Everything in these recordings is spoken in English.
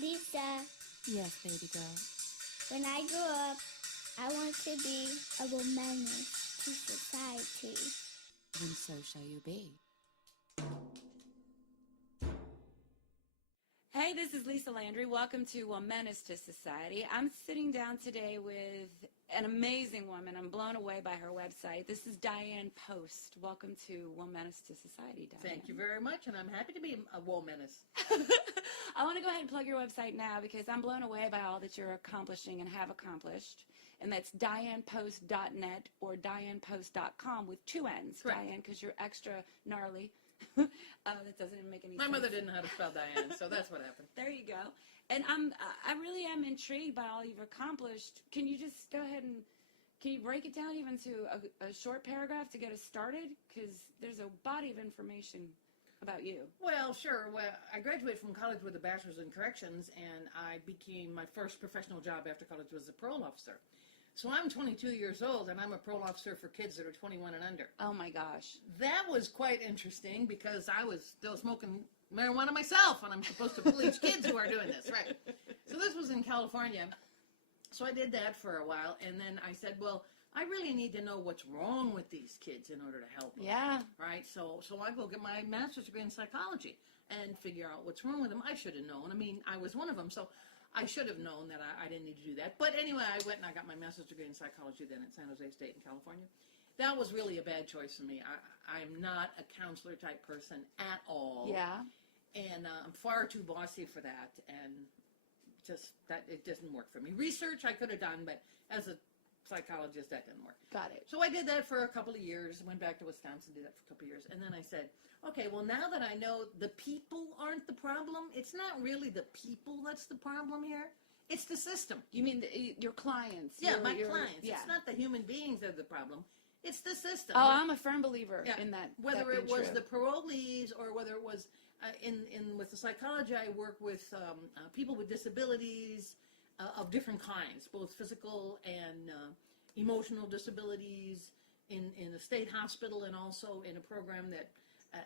Lisa, Yes, baby girl. when I grow up, I want to be a woman to society. And so shall you be. Hey, this is Lisa Landry. Welcome to A Menace to Society. I'm sitting down today with an amazing woman. I'm blown away by her website. This is Dianne Post. Welcome to A Menace to Society, Dianne. Thank you very much, and I'm happy to be a woe menace. I want to go ahead and plug your website now because I'm blown away by all that you're accomplishing and have accomplished. And that's DiannePost.net or DiannePost.com with two N's. Correct. Dianne, because you're extra gnarly. That doesn't even make any My sense. mother didn't know how to spell Diane, so that's what happened. There you go. And I really am intrigued by all you've accomplished. Can you just go ahead and can you break it down even to a short paragraph to get us started? Because there's a body of information about you. Well, sure. Well, I graduated from college with a bachelor's in corrections, and I became my first professional job after college was a parole officer. So I'm 22 years old, and I'm a parole officer for kids that are 21 and under. Oh, my gosh. That was quite interesting because I was still smoking marijuana myself, and I'm supposed to police kids who are doing this, right? So this was in California. So I did that for a while, and then I said, well, I really need to know what's wrong with these kids in order to help them. Yeah. Right? So I go get my master's degree in psychology and figure out what's wrong with them. I should have known. I mean, I was one of them, so I should have known that I didn't need to do that. But anyway, I went and I got my master's degree in psychology then at San Jose State in California. That was really a bad choice for me. I'm not a counselor type person at all. Yeah. And I'm far too bossy for that. And just that it doesn't work for me. Research I could have done, but as a psychologist, that didn't work. Got it. So I did that for a couple of years, went back to Wisconsin, did that for a couple of years, and then I said, okay, well, now that I know the people aren't the problem, it's not really the people that's the problem here, it's the system. You mean your clients? Yeah, my clients. Yeah. It's not the human beings that are the problem, it's the system. Oh, I'm a firm believer Yeah. in that. Whether that it being was true. the parolees or whether it was with the psychology, I work with people with disabilities of different kinds, both physical and emotional disabilities in a state hospital, and also in a program that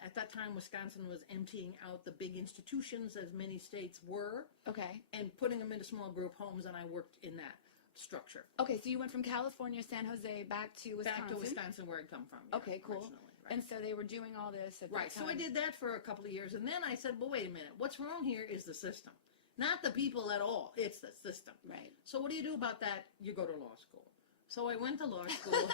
at that time Wisconsin was emptying out the big institutions, as many states were, Okay. and putting them into small group homes, and I worked in that structure. Okay, so you went from California, San Jose, back to Wisconsin. Back to Wisconsin, where I'd come from. Yeah, Okay, cool. originally, right. And so they were doing all this at Right, that time. so I did that for a couple of years, and then I said, well, wait a minute, what's wrong here is the system. Not the people at all, it's the system. Right. So what do you do about that? You go to law school. So I went to law school,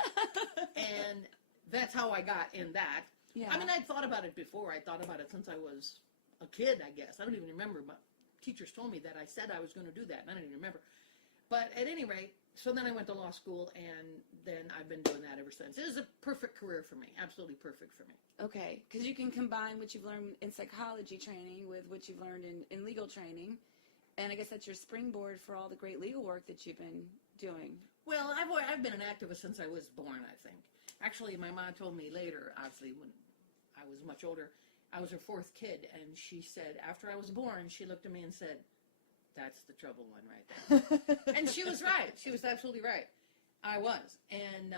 and that's how I got in that. Yeah. I mean, I'd thought about it before. I thought about it since I was a kid, I guess. I don't even remember, but teachers told me that I said I was going to do that, and I don't even remember. But at any rate, so then I went to law school, and then I've been doing that ever since. It was a perfect career for me, absolutely perfect for me. Okay, because you can combine what you've learned in psychology training with what you've learned in legal training, and I guess that's your springboard for all the great legal work that you've been doing. Well, I've been an activist since I was born, I think. Actually, my mom told me later, obviously, when I was much older, I was her fourth kid, and she said, after I was born, she looked at me and said, that's the trouble one right there. And she was right. She was absolutely right. I was. And,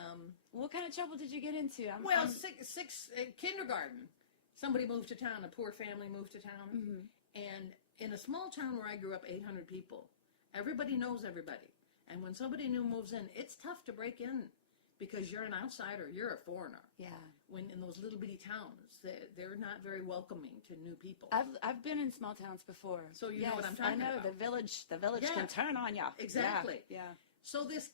What kind of trouble did you get into? kindergarten. Somebody moved to town, a poor family moved to town. Mm-hmm. And in a small town where I grew up, 800 people, everybody knows everybody. And when somebody new moves in, it's tough to break in because you're an outsider, you're a foreigner. Yeah. When in those little bitty towns, they're not very welcoming to new people. I've been in small towns before. So you know what I'm talking I know, about. the village Yeah. can turn on you. Exactly. Yeah. So this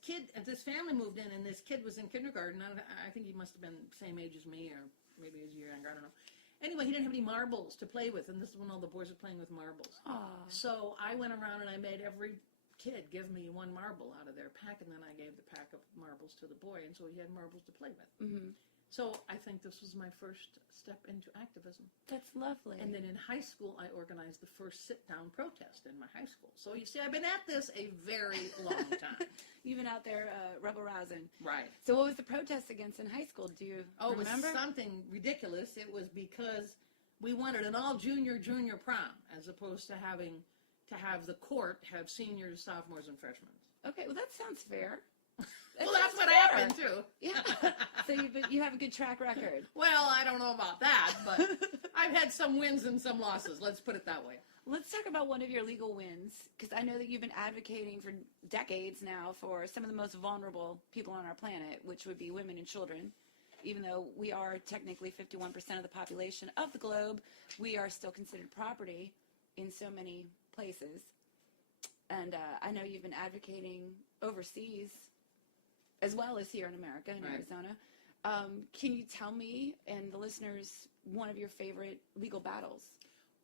family moved in, and this kid was in kindergarten. I think he must have been the same age as me, or maybe a year younger, I don't know. Anyway, he didn't have any marbles to play with, and this is when all the boys were playing with marbles. Aw. So I went around and I made every kid give me one marble out of their pack, and then I gave the pack of marbles to the boy, and so he had marbles to play with. Mm-hmm. So I think this was my first step into activism. That's lovely. And then in high school, I organized the first sit-down protest in my high school. So you see, I've been at this a very long time. You've been out there rebel rousing. Right. So what was the protest against in high school? Do you remember? It was something ridiculous. It was because we wanted an all-junior prom, as opposed to having to have the court have seniors, sophomores, and freshmen. Okay, well that sounds fair. Well, that's what happened, too. Yeah. So you have a good track record. Well, I don't know about that, but I've had some wins and some losses. Let's put it that way. Let's talk about one of your legal wins, because I know that you've been advocating for decades now for some of the most vulnerable people on our planet, which would be women and children. Even though we are technically 51% of the population of the globe, we are still considered property in so many places. And I know you've been advocating overseas as well as here in America, in Arizona. Can you tell me and the listeners one of your favorite legal battles?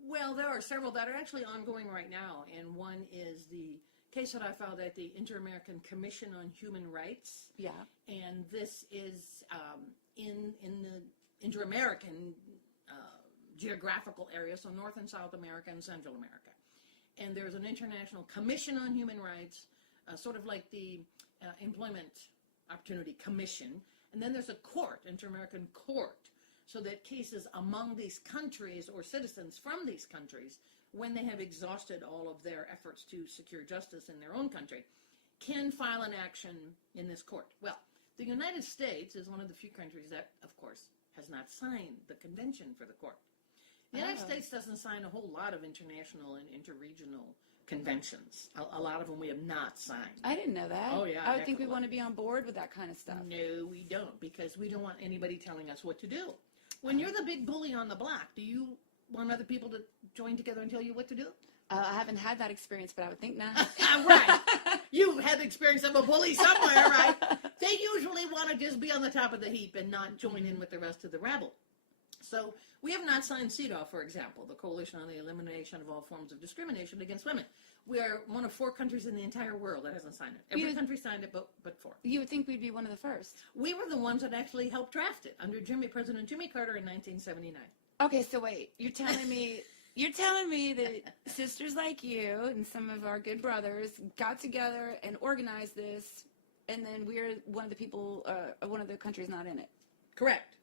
Well, there are several that are actually ongoing right now, and one is the case that I filed at the Inter-American Commission on Human Rights. Yeah. And this is in the Inter-American geographical area, so North and South America and Central America. And there's an International Commission on Human Rights, sort of like the Employment Opportunity Commission. And then there's a court, Inter-American Court, so that cases among these countries or citizens from these countries, when they have exhausted all of their efforts to secure justice in their own country, can file an action in this court. Well, the United States is one of the few countries that, of course, has not signed the convention for the court. The United States doesn't sign a whole lot of international and interregional conventions. A lot of them we have not signed. I didn't know that. Oh, yeah. I would think we want to be on board with that kind of stuff. No, we don't, because we don't want anybody telling us what to do. When you're the big bully on the block, do you want other people to join together and tell you what to do? I haven't had that experience, but I would think not. Right. You've had the experience of a bully somewhere, right? They usually want to just be on the top of the heap and not join in with the rest of the rabble. So we have not signed CEDAW, for example, the Coalition on the Elimination of All Forms of Discrimination Against Women. We are one of 4 countries in the entire world that hasn't signed it. Every country signed it but 4. You would think we'd be one of the first. We were the ones that actually helped draft it under President Jimmy Carter in 1979. Okay, so wait, you're telling me that sisters like you and some of our good brothers got together and organized this, and then we're one of the people, one of the countries not in it. Correct.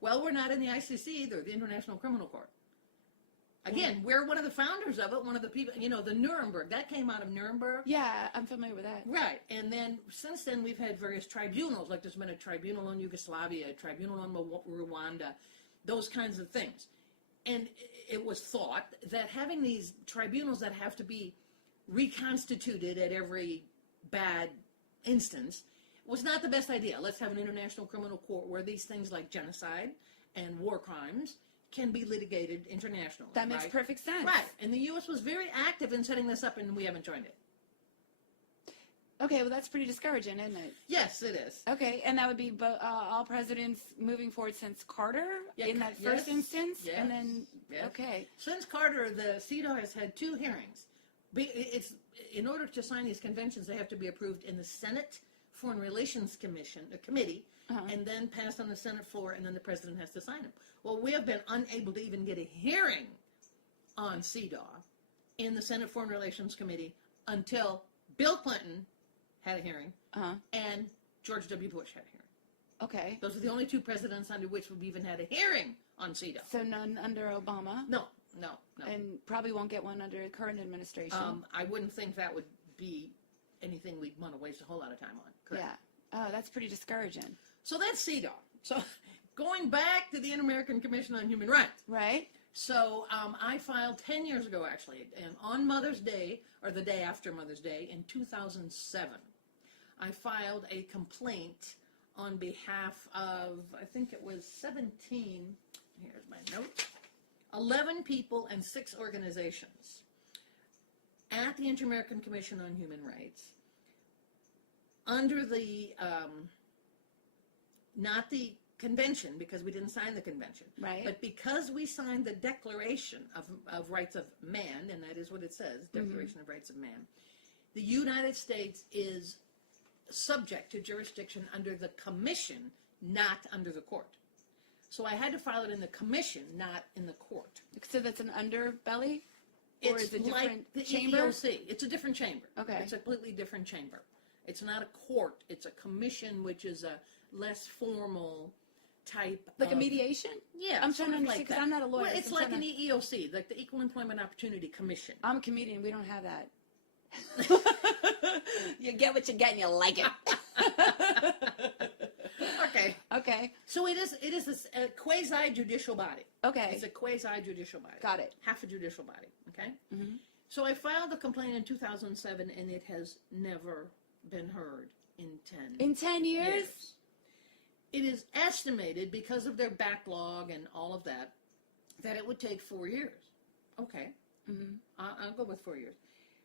Well, we're not in the ICC either, the International Criminal Court. Again, we're one of the founders of it, one of the people, the Nuremberg, that came out of Nuremberg. Yeah, I'm familiar with that. Right, and then since then we've had various tribunals, like there's been a tribunal on Yugoslavia, a tribunal on Rwanda, those kinds of things. And it was thought that having these tribunals that have to be reconstituted at every bad instance was not the best idea. Let's have an international criminal court where these things like genocide and war crimes can be litigated internationally. That makes perfect sense. Right, and the U.S. was very active in setting this up, and we haven't joined it. Okay, well, that's pretty discouraging, isn't it? Yes, it is. Okay, and that would be all presidents moving forward since Carter in that first instance? Yes. And then, yes. Okay. Since Carter, the CEDAW has had 2 hearings. It's in order to sign these conventions, they have to be approved in the Senate Foreign Relations Committee, and then passed on the Senate floor, and then the president has to sign them. Well, we have been unable to even get a hearing on CEDAW in the Senate Foreign Relations Committee until Bill Clinton had a hearing, and George W. Bush had a hearing. Okay. Those are the only 2 presidents under which we've even had a hearing on CEDAW. So none under Obama? No. And probably won't get one under the current administration? I wouldn't think that would be anything we'd want to waste a whole lot of time on. Correct. Yeah. Oh, that's pretty discouraging. So that's CEDAW. So going back to the Inter-American Commission on Human Rights. Right. So I filed 10 years ago, actually, and on Mother's Day, or the day after Mother's Day, in 2007, I filed a complaint on behalf of, I think it was 17, here's my note, 11 people and 6 organizations at the Inter-American Commission on Human Rights under the, not the convention, because we didn't sign the convention. Right. But because we signed the Declaration of Rights of Man, and that is what it says, Declaration of Rights of Man, the United States is subject to jurisdiction under the commission, not under the court. So I had to file it in the commission, not in the court. So that's an underbelly? Or It's is it a like different the chamber? EEOC. It's a different chamber. Okay. It's a completely different chamber. It's not a court. It's a commission, which is a less formal type Like of... a mediation? Yeah. I'm trying to understand, like because that. I'm not a lawyer. Well, it's so like an EEOC, like the Equal Employment Opportunity Commission. I'm a comedian. We don't have that. You get what you get and you like it. Okay. Okay. So it is a quasi-judicial body. Okay. It's a quasi-judicial body. Got it. Half a judicial body, okay? Mm-hmm. So I filed a complaint in 2007, and it has never been heard in 10 years? It is estimated, because of their backlog and all of that, that it would take 4 years. Okay. Mm-hmm. I'll go with 4 years.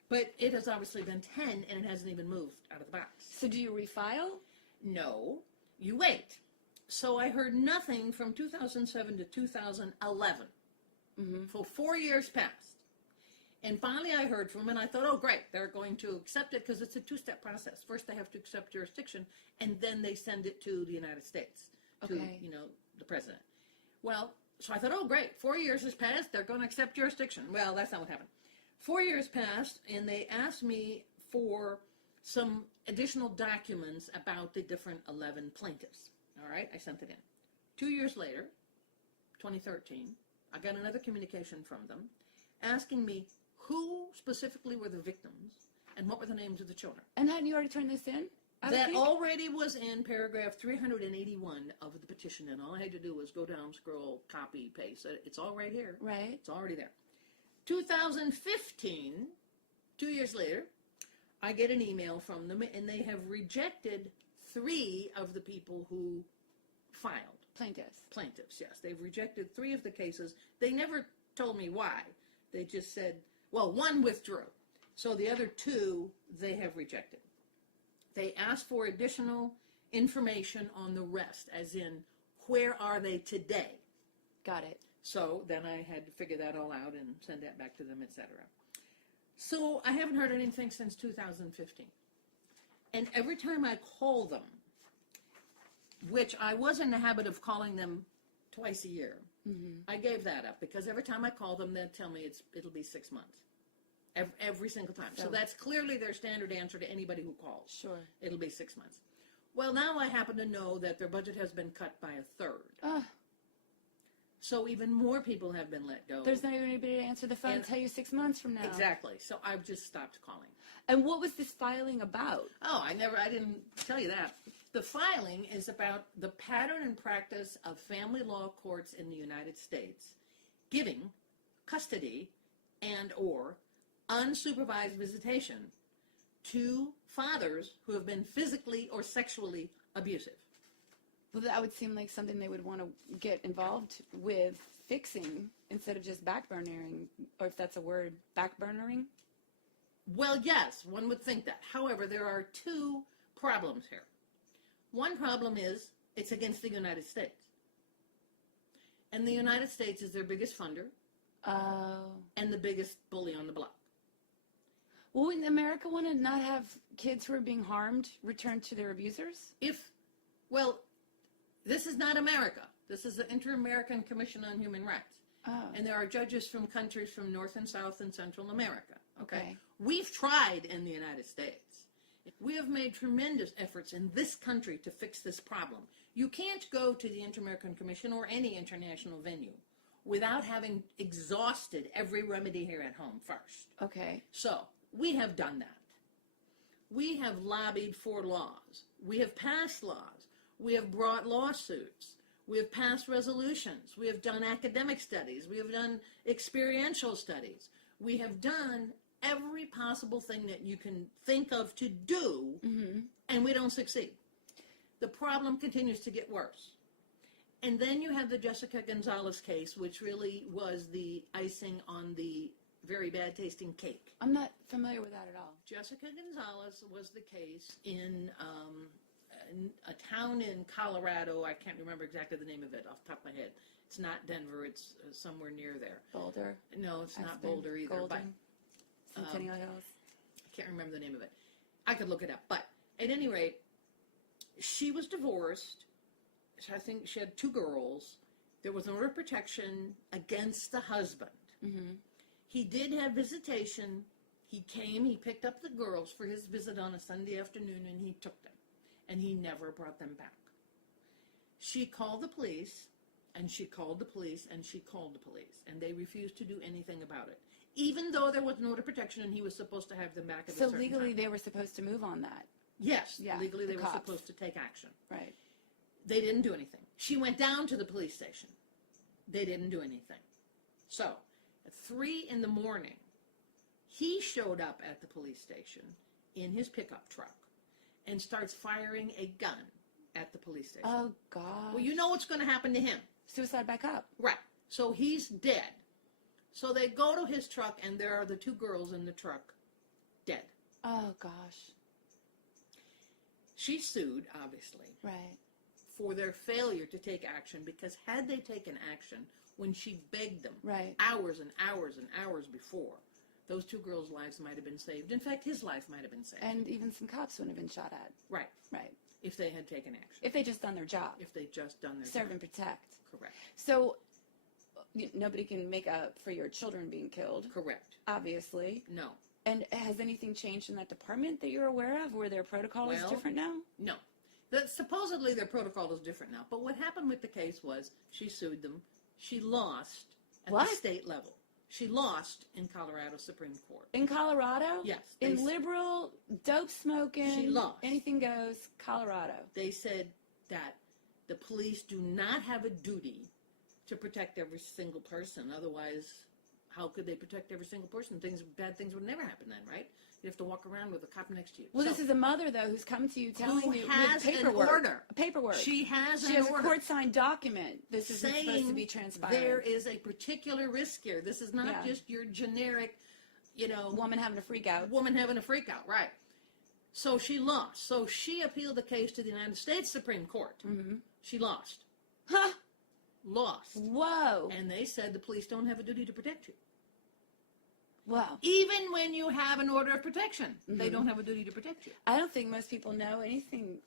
But it has obviously been 10, and it hasn't even moved out of the box. So do you refile? No, you wait. So I heard nothing from 2007 to 2011. Mm-hmm. For 4 years passed. And finally I heard from them, and I thought, oh, great, they're going to accept it, because it's a two-step process. First, they have to accept jurisdiction, and then they send it to the United States, to, Okay. the president. Well, so I thought, oh, great, 4 years has passed, they're going to accept jurisdiction. Well, that's not what happened. 4 years passed, and they asked me for some additional documents about the different 11 plaintiffs. All right, I sent it in. 2 years later, 2013, I got another communication from them asking me who specifically were the victims and what were the names of the children. And hadn't you already turned this in? That already was in paragraph 381 of the petition, and all I had to do was go down, scroll, copy, paste. It's all right here. Right. It's already there. 2015, 2 years later, I get an email from them, and they have rejected 3 of the people who filed. Plaintiffs, yes. They've rejected 3 of the cases. They never told me why. They just said, well, 1 withdrew. So the other 2, they have rejected. They asked for additional information on the rest, as in, where are they today? Got it. So then I had to figure that all out and send that back to them, etc. So I haven't heard anything since 2015. And every time I call them, which I was in the habit of calling them twice a year, I gave that up, because every time I call them, they'll tell me it'll be 6 months. Every single time. So that's clearly their standard answer to anybody who calls. Sure. It'll be 6 months. Well, now I happen to know that their budget has been cut by 1/3. So even more people have been let go. There's not even anybody to answer the phone and tell you 6 months from now. Exactly. So I've just stopped calling. And what was this filing about? Oh, I didn't tell you that. The filing is about the pattern and practice of family law courts in the United States giving custody and or unsupervised visitation to fathers who have been physically or sexually abusive. Well, that would seem like something they would want to get involved with fixing instead of just backburnering, or if that's a word, backburnering? Well, yes, one would think that. However, there are 2 problems here. One problem is it's against the United States. And the United States is their biggest funder and the biggest bully on the block. Well, wouldn't America want to not have kids who are being harmed returned to their abusers? Well, this is not America. This is the Inter-American Commission on Human Rights. Oh. And there are judges from countries from North and South and Central America. Okay. We've tried in the United States. We have made tremendous efforts in this country to fix this problem. You can't go to the Inter-American Commission or any international venue without having exhausted every remedy here at home first. Okay. So, we have done that. We have lobbied for laws. We have passed laws. We have brought lawsuits. We have passed resolutions. We have done academic studies. We have done experiential studies. We have done every possible thing that you can think of to do, and we don't succeed. The problem continues to get worse. And then you have the Jessica Gonzalez case, which really was the icing on the very bad tasting cake. I'm not familiar with that at all. Jessica Gonzalez was the case in a town in Colorado. I can't remember exactly the name of it off the top of my head. It's not Denver. It's somewhere near there. Boulder? No, it's not Aspen, Boulder either. Golden, Centennial Hills? I can't remember the name of it. I could look it up. But at any rate, she was divorced. I think she had 2 girls. There was an order of protection against the husband. He did have visitation. He came, he picked up the girls for his visit on a Sunday afternoon, and he took them. And he never brought them back. She called the police, and she called the police, and she called the police. And they refused to do anything about it. Even though there was an order of protection and he was supposed to have them back at a So certain legally time. they were supposed to move on that? Yes, Yeah, legally the they were cops. supposed to take action. Right. They didn't do anything. She went down to the police station. They didn't do anything. So, at 3 in the morning, he showed up at the police station in his pickup truck and starts firing a gun at the police station. Oh, God. Well, you know what's going to happen to him. Suicide by cop. Right. So he's dead. So they go to his truck, and there are the 2 girls in the truck dead. Oh, gosh. She sued, obviously, Right. for their failure to take action, because had they taken action when she begged them Right. hours and hours and hours before, those 2 girls' lives might have been saved. In fact, his life might have been saved. And even some cops wouldn't have been shot at. Right. Right. If they had taken action. If they just done their job. If they'd just done their Serve job. and protect. Correct. So, nobody can make up for your children being killed, Correct. obviously. No. And has anything changed in that department that you're aware of, where their protocol is Well, different now? No. Supposedly their protocol is different now. But what happened with the case was she sued them. She lost at What? the state level. She lost in Colorado Supreme Court. In Colorado? Yes. In liberal, dope smoking, She lost. anything goes, Colorado. They said that the police do not have a duty to protect every single person. Otherwise, how could they protect every single person? Bad things would never happen then, right? You have to walk around with a cop next to you. Well, So, this is a mother, though, who's come to you telling who you has with an paperwork. order. Paperwork. She has She an has order a court-signed document. This isn't supposed to saying be transpiring. there is a particular risk here. This is not Yeah. just your generic, Woman having a freak out. woman having a freak out, right? So she lost. So she appealed the case to the United States Supreme Court. Mm-hmm. She lost. Huh? Lost. Whoa. And they said the police don't have a duty to protect you. Wow. Even when you have an order of protection, they don't have a duty to protect you. I don't think most people know anything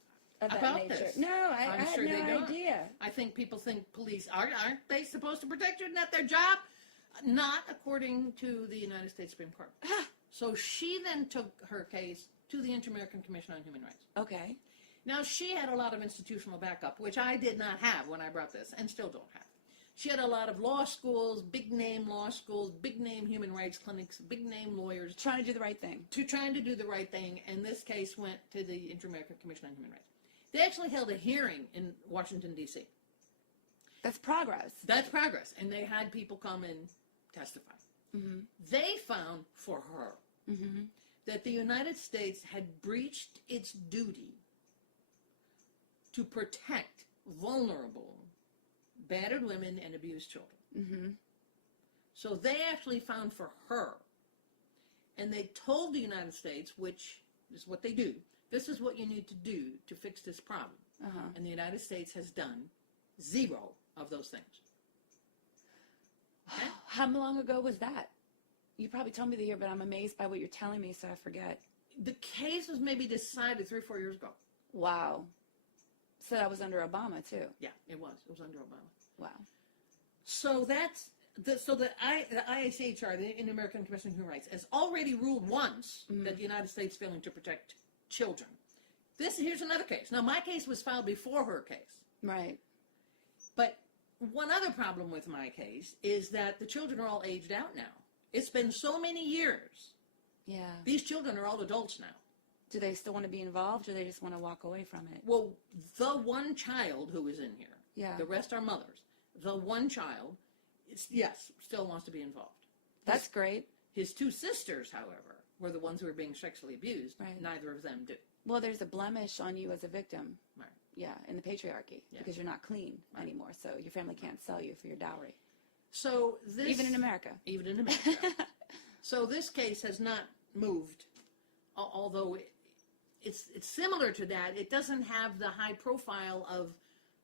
of that About nature. this. No, I I'm had sure no they don't. idea. I think people think police aren't they supposed to protect you? Isn't that their job? Not according to the United States Supreme Court. So she then took her case to the Inter-American Commission on Human Rights. Okay. Now, she had a lot of institutional backup, which I did not have when I brought this, and still don't have. She had a lot of law schools, big-name law schools, big-name human rights clinics, big-name lawyers. Trying to do the right thing. Trying to do the right thing, and this case went to the Inter-American Commission on Human Rights. They actually held a hearing in Washington, D.C. That's progress. That's progress, and they had people come and testify. Mm-hmm. They found for her Mm-hmm. that the United States had breached its duty to protect vulnerable, battered women and abused children. Mm-hmm. So they actually found for her, and they told the United States, which is what they do, this is what you need to do to fix this problem. Uh-huh. And the United States has done 0 of those things. Okay? How long ago was that? You probably told me the year, but I'm amazed by what you're telling me, so I forget. The case was maybe decided 3 or 4 years ago. Wow. So that was under Obama, too. Yeah, it was. It was under Obama. Wow. So that's the IACHR, the Inter-American Commission on Human Rights, has already ruled once that the United States is failing to protect children. Here's another case. Now, my case was filed before her case. Right. But one other problem with my case is that the children are all aged out now. It's been so many years. Yeah. These children are all adults now. Do they still want to be involved, or they just want to walk away from it? Well, the one child who is in here, Yeah. the rest are mothers. The one child, still wants to be involved. That's great. His 2 sisters, however, were the ones who were being sexually abused. Right. Neither of them do. Well, there's a blemish on you as a victim. Right. Yeah, in the patriarchy, Yeah. because you're not clean anymore, so your family can't sell you for your dowry. So this, Even in America. Even in America. So this case has not moved, although it's similar to that. It doesn't have the high profile of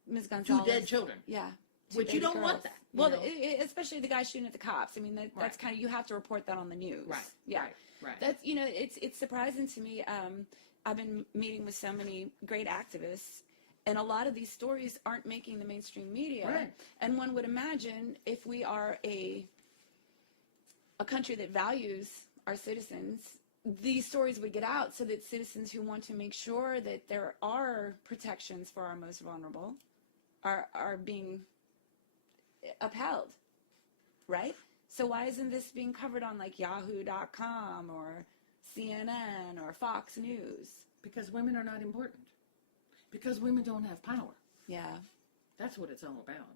Ms. 2 Gonzalez. dead children. Yeah. 2 Which you baby don't want girls. that, you Well, know? especially the guy shooting at the cops. I mean, that's Right. kind of, you have to report that on the news. Right. Yeah. Right. That's, it's surprising to me. I've been meeting with so many great activists, and a lot of these stories aren't making the mainstream media. Right. And one would imagine if we are a country that values our citizens, these stories would get out so that citizens who want to make sure that there are protections for our most vulnerable are being upheld, right? So why isn't this being covered on like Yahoo.com or CNN or Fox News? Because women are not important. Because women don't have power. Yeah. That's what it's all about.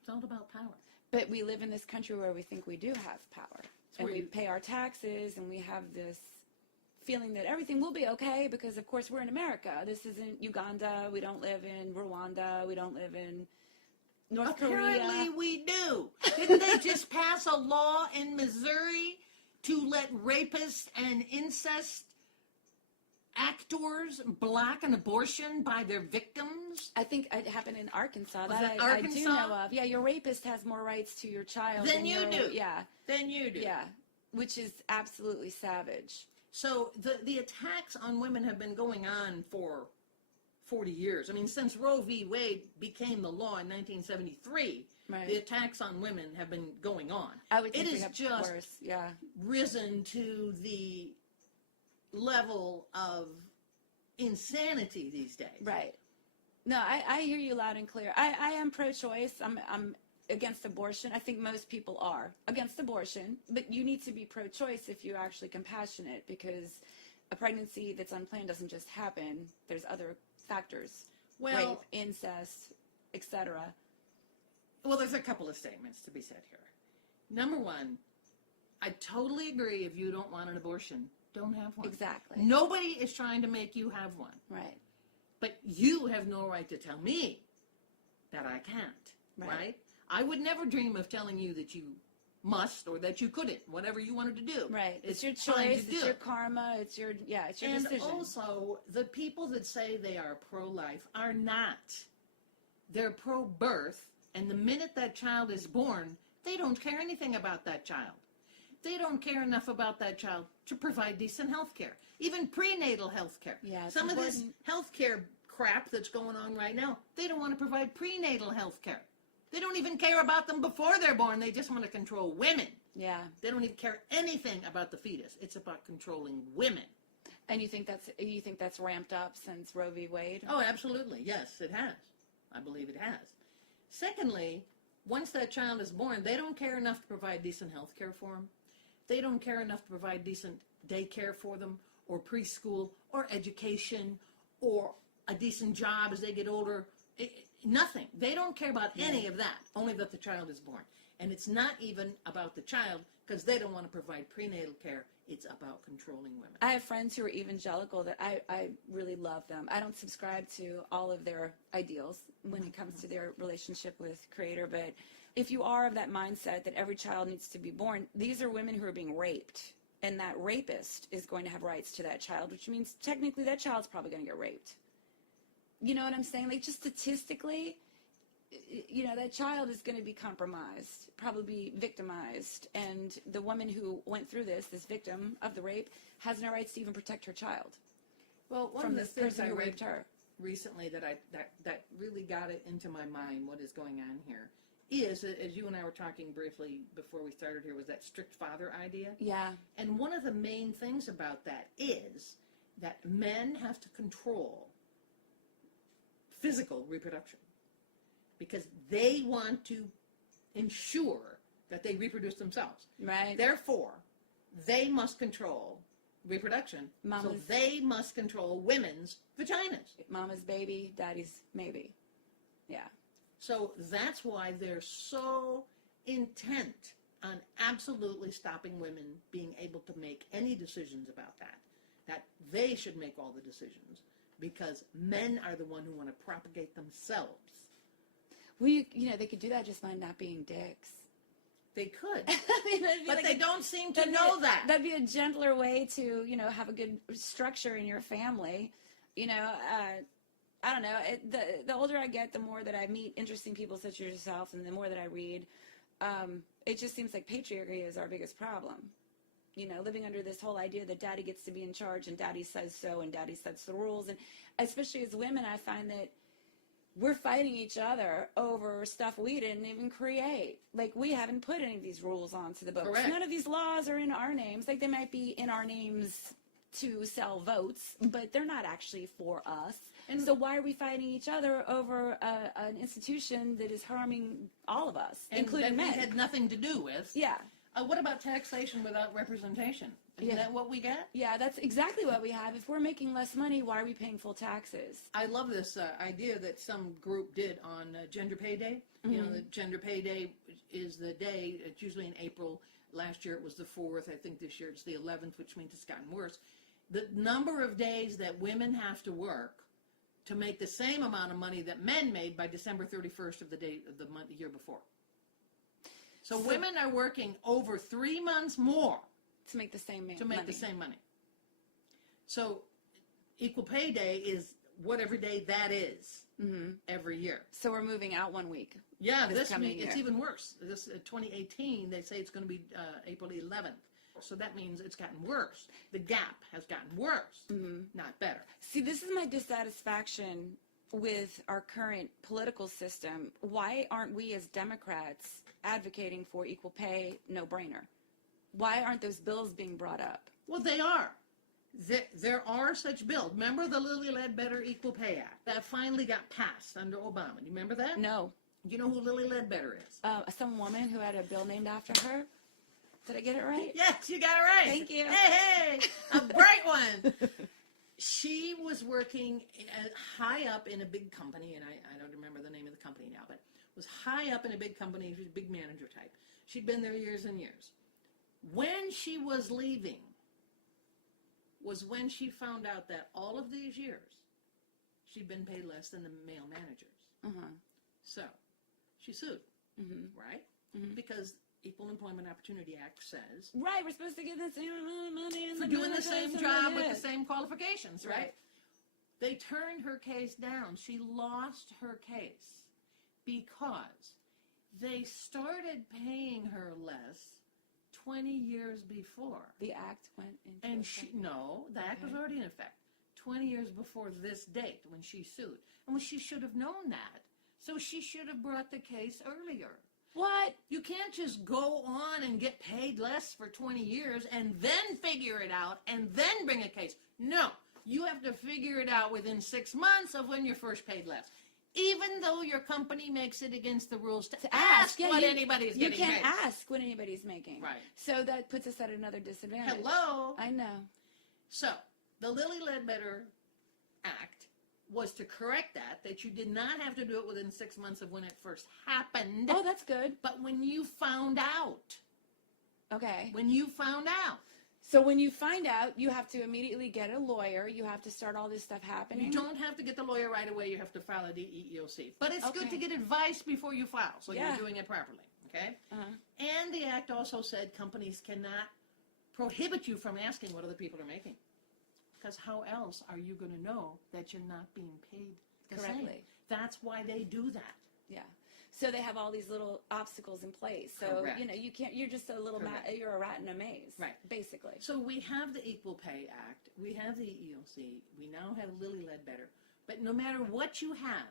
It's all about power. But we live in this country where we think we do have power. And we pay our taxes, and we have this feeling that everything will be okay because, of course, we're in America. This isn't Uganda. We don't live in Rwanda. We don't live in North Apparently Korea. we do. Didn't they just pass a law in Missouri to let rapists and incest actors block an abortion by their victims? I think it happened in Arkansas. Was That it I do Arkansas? know of. Yeah, your rapist has more rights to your child Than you your- do. Yeah, Then you do. yeah, which is absolutely savage. So the attacks on women have been going on for 40 years. I mean, since Roe v. Wade became the law in 1973, Right. the attacks on women have been going on. I would think It we is have just worse. Yeah. risen to the level of insanity these days. Right. No, I hear you loud and clear. I am pro-choice. I'm against abortion. I think most people are against abortion, but you need to be pro-choice if you're actually compassionate, because a pregnancy that's unplanned doesn't just happen. There's other factors, Well- rape, incest, etc. Well, there's a couple of statements to be said here. Number one, I totally agree if you don't want an abortion, don't have one. Exactly. Nobody is trying to make you have one. Right. But you have no right to tell me that I can't, right? I would never dream of telling you that you must or that you couldn't, whatever you wanted to do. Right. It's your fine choice. to It's do. your karma. It's your And decision. also, the people that say they are pro-life are not. They're pro-birth, and the minute that child is born, they don't care anything about that child. They don't care enough about that child to provide decent health care, even prenatal health care. Yeah, it's Some of this important. health care crap that's going on right now, they don't want to provide prenatal health care. They don't even care about them before they're born. They just want to control women. Yeah. They don't even care anything about the fetus. It's about controlling women. And you think that's ramped up since Roe v. Wade? Oh, absolutely. Yes, it has. I believe it has. Secondly, once that child is born, they don't care enough to provide decent health care for them. They don't care enough to provide decent daycare for them, or preschool, or education, or a decent job as they get older. Nothing. They don't care about any of that, only that the child is born. And it's not even about the child, because they don't want to provide prenatal care. It's about controlling women. I have friends who are evangelical that I really love them. I don't subscribe to all of their ideals when it comes to their relationship with Creator, but if you are of that mindset that every child needs to be born, these are women who are being raped, and that rapist is going to have rights to that child, which means technically that child's probably going to get raped. You know what I'm saying? Like, just statistically, you know, that child is going to be compromised, probably be victimized, and the woman who went through this victim of the rape, has no rights to even protect her child Well, one from of the this things person I who read raped her. recently that really got it into my mind, what is going on here, is, as you and I were talking briefly before we started here, was that strict father idea. Yeah. And one of the main things about that is that men have to control physical reproduction because they want to ensure that they reproduce themselves. Right. Therefore, they must control reproduction, so Mama's- they must control women's vaginas. Mama's baby, daddy's maybe. Yeah. So that's why they're so intent on absolutely stopping women being able to make any decisions about that they should make all the decisions, because men are the one who want to propagate themselves. Well, you know, they could do that just by not being dicks. They could, I mean, that'd be but like they a- don't seem to that'd be know a- that. That'd be a gentler way to, you know, have a good structure in your family. You know, I don't know. The older I get, the more that I meet interesting people such as yourself, and the more that I read, it just seems like patriarchy is our biggest problem. You know, living under this whole idea that daddy gets to be in charge and daddy says so and daddy sets the rules. And especially as women, I find that we're fighting each other over stuff we didn't even create. Like, we haven't put any of these rules onto the books. Correct. None of these laws are in our names. Like, they might be in our names to sell votes, but they're not actually for us. And so why are we fighting each other over an institution that is harming all of us, and including that men? we had nothing to do with. Yeah. What about taxation without representation? Isn't that what we get? Yeah, that's exactly what we have. If we're making less money, why are we paying full taxes? I love this idea that some group did on Gender Pay Day. You know, the Gender Pay Day is the day, it's usually in April. Last year it was the 4th. I think this year it's the 11th, which means it's gotten worse. The number of days that women have to work to make the same amount of money that men made by December 31st of the year before. So women are working over 3 months more to make the same money. So equal pay day is whatever day that is every year. So we're moving out 1 week. Yeah, this coming week year. it's even worse. This 2018, they say it's going to be April 11th. So that means it's gotten worse. The gap has gotten worse, not better. See, this is my dissatisfaction with our current political system. Why aren't we as Democrats advocating for equal pay, no-brainer? Why aren't those bills being brought up? Well, they are. There are such bills. Remember the Lilly Ledbetter Equal Pay Act? That finally got passed under Obama. Do you remember that? No. Do you know who Lilly Ledbetter is? Some woman who had a bill named after her. Did I get it right? Yes, you got it right. Thank you. Hey, a bright one. She was working high up in a big company, and I don't remember the name of the company now, but was high up in a big company. She was a big manager type. She'd been there years and years. When she was leaving was when she found out that all of these years she'd been paid less than the male managers. So she sued, right? Because Equal Employment Opportunity Act says Right, we're supposed to get the same amount of money for doing the same job with the same qualifications, right? Right. They turned her case down. She lost her case because they started paying her less 20 years before. The act went into And effect. the act was already in effect 20 years before this date when she sued. And she should have known that. So she should have brought the case earlier. What? You can't just go on and get paid less for 20 years and then figure it out and then bring a case. No, you have to figure it out within 6 months of when you're first paid less. Even though your company makes it against the rules to ask what anybody's getting paid. You can't ask what anybody's making. Right. So that puts us at another disadvantage. Hello. I know. So, the Lilly Ledbetter Act was to correct that you did not have to do it within 6 months of when it first happened. Oh, that's good. But when you found out. Okay. When you found out. So when you find out, you have to immediately get a lawyer. You have to start all this stuff happening. You don't have to get the lawyer right away. You have to file a DEEOC. But it's good Okay. to get advice before you file, so Yeah. you're doing it properly. Okay? And the act also said companies cannot prohibit you from asking what other people are making. Because how else are you going to know that you're not being paid the same? Correctly. That's why they do that. Yeah. So they have all these little obstacles in place. So, Correct. you can't, you're just a little, Correct. you're a rat in a maze. Right. Basically. So we have the Equal Pay Act. We have the EEOC. We now have Lilly Ledbetter. But no matter what you have,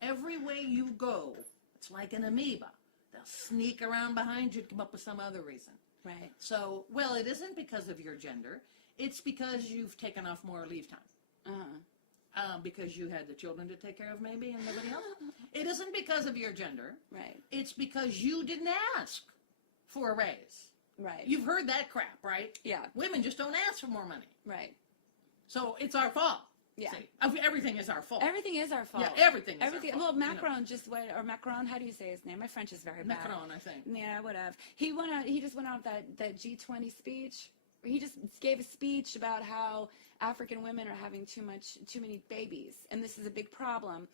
every way you go, it's like an amoeba. They'll sneak around behind you to come up with some other reason. Right. So, well, it isn't because of your gender. It's because you've taken off more leave time. Because you had the children to take care of maybe and nobody else. It isn't because of your gender. Right. It's because you didn't ask for a raise. Right. You've heard that crap, right? Yeah. Women just don't ask for more money. Right. So it's our fault. Yeah. See, everything is our fault. Everything is our fault. Yeah, everything is our fault. Well, You know. Macron just went, or Macron, how do you say his name? My French is very bad. Macron, I think. Yeah, whatever. He just went out with that G20 speech. He just gave a speech about how African women are having too many babies, and this is a big problem.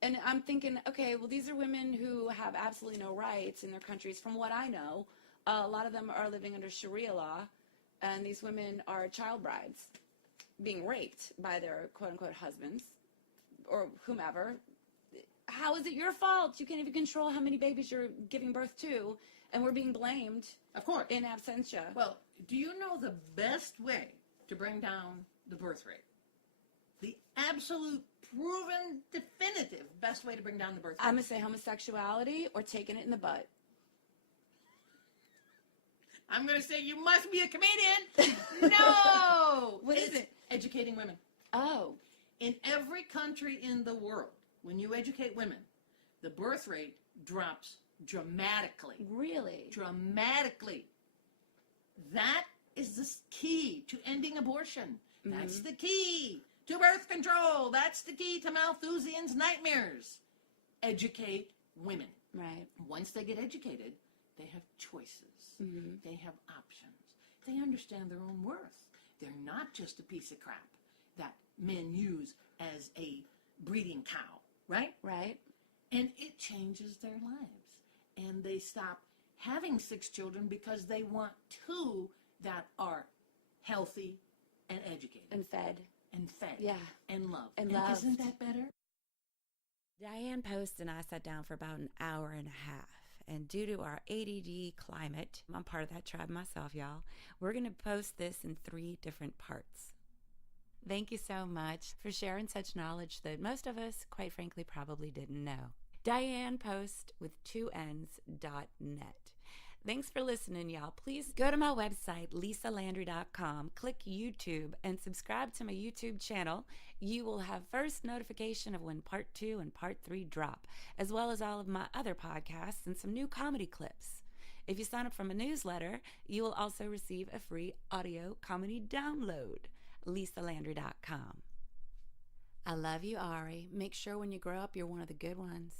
And I'm thinking, okay, well, these are women who have absolutely no rights in their countries. From what I know, a lot of them are living under Sharia law, and these women are child brides, being raped by their quote-unquote husbands or whomever. How is it your fault? You can't even control how many babies you're giving birth to, and we're being blamed. Of course. In absentia. Well, do you know the best way to bring down the birth rate? The absolute, proven, definitive best way to bring down the birth rate? I'm going to say homosexuality or taking it in the butt. I'm going to say you must be a comedian. No! What is it? Educating women. Oh. In every country in the world, when you educate women, the birth rate drops dramatically. Really? Dramatically. That is the key to ending abortion. That's the key to birth control. That's the key to Malthusian's nightmares. Educate women. Right. Once they get educated, they have choices. They have options. They understand their own worth. They're not just a piece of crap that men use as a breeding cow, right? Right. And it changes their lives. And they stop having 6 children because they want 2 that are healthy and educated. And fed. And fed. Yeah. And loved. And loved. Isn't that better? Dianne Post and I sat down for about an hour and a half. And due to our ADD climate, I'm part of that tribe myself, y'all, we're going to post this in 3 different parts. Thank you so much for sharing such knowledge that most of us, quite frankly, probably didn't know. Dianne Post with 2 N's.net. Thanks for listening, y'all. Please go to my website, lisalandry.com, click YouTube, and subscribe to my YouTube channel. You will have first notification of when part 2 and part 3 drop, as well as all of my other podcasts and some new comedy clips. If you sign up for my newsletter, you will also receive a free audio comedy download, lisalandry.com. I love you, Ari. Make sure when you grow up, you're one of the good ones.